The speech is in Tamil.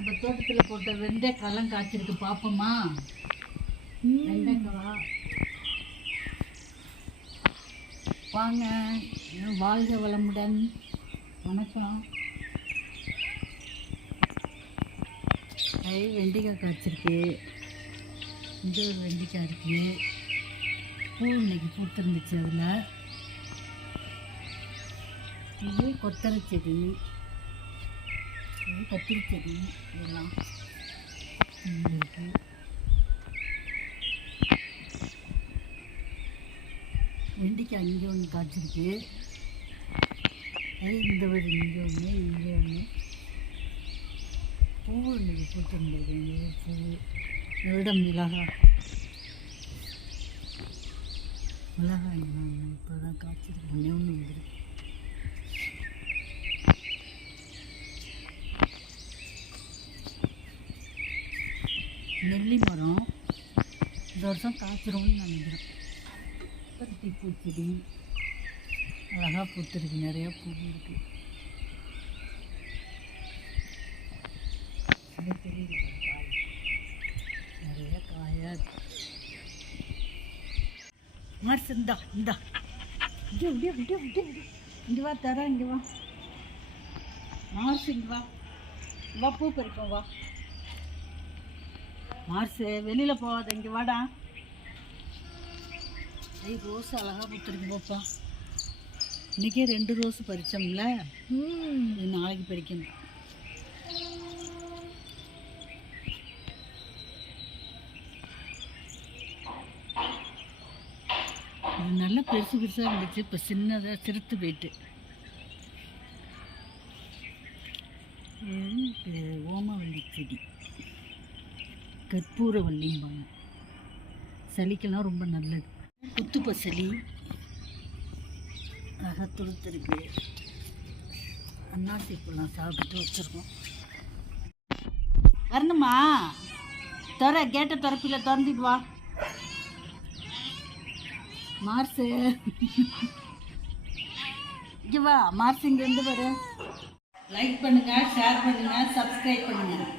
நம்ம தோட்டத்தில் போட்ட வெண்டைக்காயெல்லாம் காய்ச்சிருக்கு பார்ப்போமா வெண்டைக்காய் வாங்க வாழ்க வளமுடன். வணக்கம். ஐ வெண்டைக்காய் காய்ச்சிருக்கு. இங்கே ஒரு வெண்டைக்காய் இருக்குது பூ இன்னைக்கு பூத்திருந்துச்சு அதில். இது கொத்தரை செடி கத்திரி செடி இதெல்லாம். இங்கே இருக்கு வெண்டைக்காய் இங்கே ஒன்று காய்ச்சிருக்கு. அது இந்த வீடு இங்கே ஒன்று இங்கே ஒன்று பூ இன்னைக்கு போட்டுருந்துருக்கு இங்கே பூ. இடம் மிளகா. மிளகாய் இப்போ தான் காய்ச்சிருக்கு. ஒன்றே ஒன்று வந்துருக்கு நெல்லி மரம் இந்த வருஷம் காய்ச்சிரும்னு நினைக்கிறேன். பருத்தி பூச்செடி அழகாக பூத்துருக்கு நிறைய பூ இருக்கு. இது தெரியுது காய். நிறைய காயாக இருக்கு. மார்ஸ் இந்தா இந்தா. இங்கே இப்படியே இப்படியே இப்படியே இப்படியே. இங்கே வா. தரேன் இங்கே வா. மார்ஸ் இங்கே வா. வா பூ பறிப்போம் வா. மார்ஸு வெளியில் போகாத இங்கே வாடா. ஐய் ரோஸ் அழகாக பூத்துருக்கு பாப்பா. இன்றைக்கே ரெண்டு ரோஸ் பறித்தோம்ல நாளைக்கு பறிக்கணும். இது நல்லா பெருசு பெருசாக இருந்துச்சு. இப்போ சின்னதாக சிறுத்து போயிட்டு. ஓமவல்லி செடி. கற்பூரவல்லிம்பாங்க சளிக்கெல்லாம் ரொம்ப நல்லது. குத்து பசலி அழகாக துளுத்துருக்கு அன்னாசி பழம் சாப்பிட்டு வச்சுருக்கோம். வரணுமா? திற கேட்டை திறப்பில் திறந்துட்டு வா. மார்ஸு இங்கே வா மார்ஸ் இங்கேருந்து வரும் லைக் பண்ணுங்கள் ஷேர் பண்ணுங்கள் சப்ஸ்கிரைப் பண்ணுங்கள்